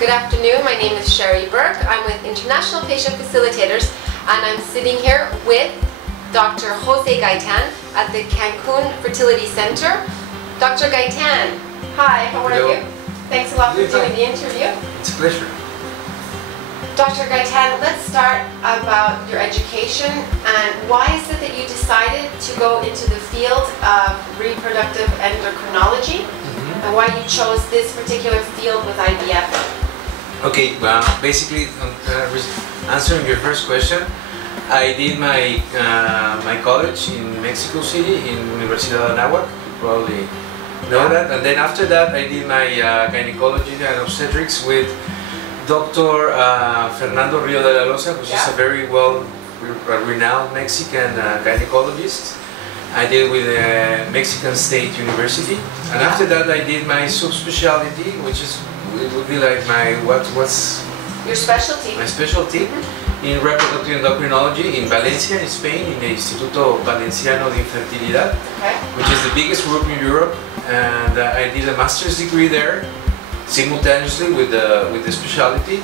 Good afternoon, my name is Sheri Burke. I'm with International Patient Facilitators and I'm sitting here with Dr. Jose Gaytan at the Cancun Fertility Center. Dr. Gaytan, hi, how are you? Thanks a lot for doing the interview. It's a pleasure. Dr. Gaytan, let's start about your education and why is it that you decided to go into the field of reproductive endocrinology and why you chose this particular field with IVF? Okay, well, basically, answering your first question, I did my my college in Mexico City, in Universidad de Anáhuac, you probably know that, and then after that I did my gynecology and obstetrics with Dr. Fernando Rio de la Loza, which is a very renowned Mexican gynecologist. I did with the Mexican State University, and after that I did my subspecialty, which is would be like my what's your specialty? My specialty in reproductive endocrinology in Valencia, in Spain, in the Instituto Valenciano de Infertilidad, which is the biggest group in Europe, and I did a master's degree there simultaneously with the specialty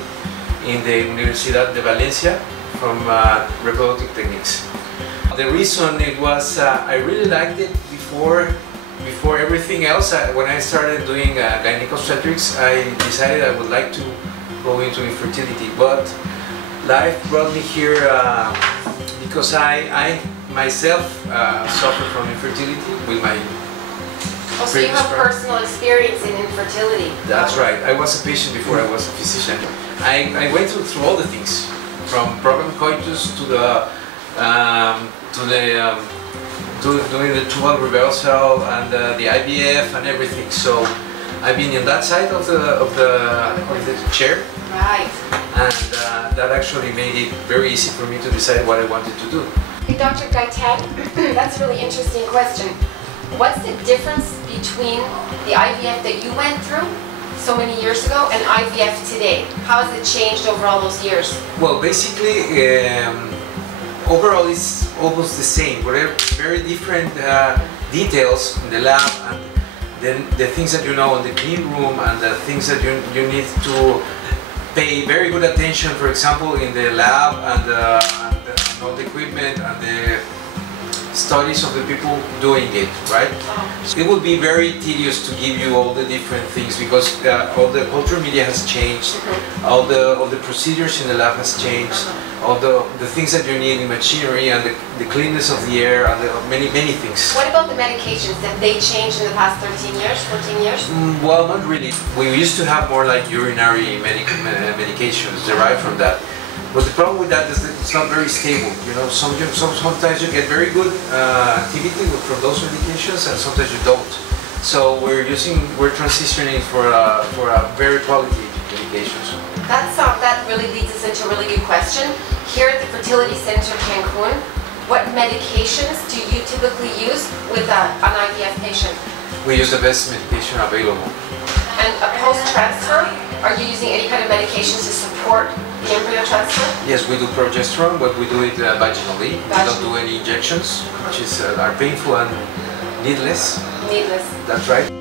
in the Universidad de Valencia from reproductive techniques. The reason it was I really liked it before everything else. When I started doing gynecobstetrics, I decided I would like to go into infertility, but life brought me here because I myself suffer from infertility with my so you have personal experience in infertility. That's right. I was a patient before I was a physician. I went through all the things, from problem coitus to doing the tubal reversal and the IVF and everything. So I've been in that side of the chair, right? And that actually made it very easy for me to decide what I wanted to do. Hey, Dr. Gaytan, that's a really interesting question. What's the difference between the IVF that you went through so many years ago and IVF today? How has it changed over all those years? Well, basically, overall it's almost the same, but very different details in the lab, and then the things that you know in the clean room and the things that you need to pay very good attention, for example, in the lab and all the equipment and the studies of the people doing it, right? So it would be very tedious to give you all the different things because all the culture media has changed, all the procedures in the lab has changed, all the things that you need in machinery and the cleanness of the air and many things. What about the medications? Have they changed in the past 13 years, 14 years? Well, not really. We used to have more like urinary medications derived from that. But the problem with that is that it's not very stable. You know, sometimes you get very good activity from those medications, and sometimes you don't. So we're transitioning for a very quality medications. That really leads us into a really good question. Here at the Fertility Center Cancun, what medications do you typically use with an IVF patient? We use the best medication available. And post-transfer, are you using any kind of medications to support the embryo transfer? Yes, we do progesterone, but we do it vaginally. We don't do any injections, which are painful and needless. Needless. That's right.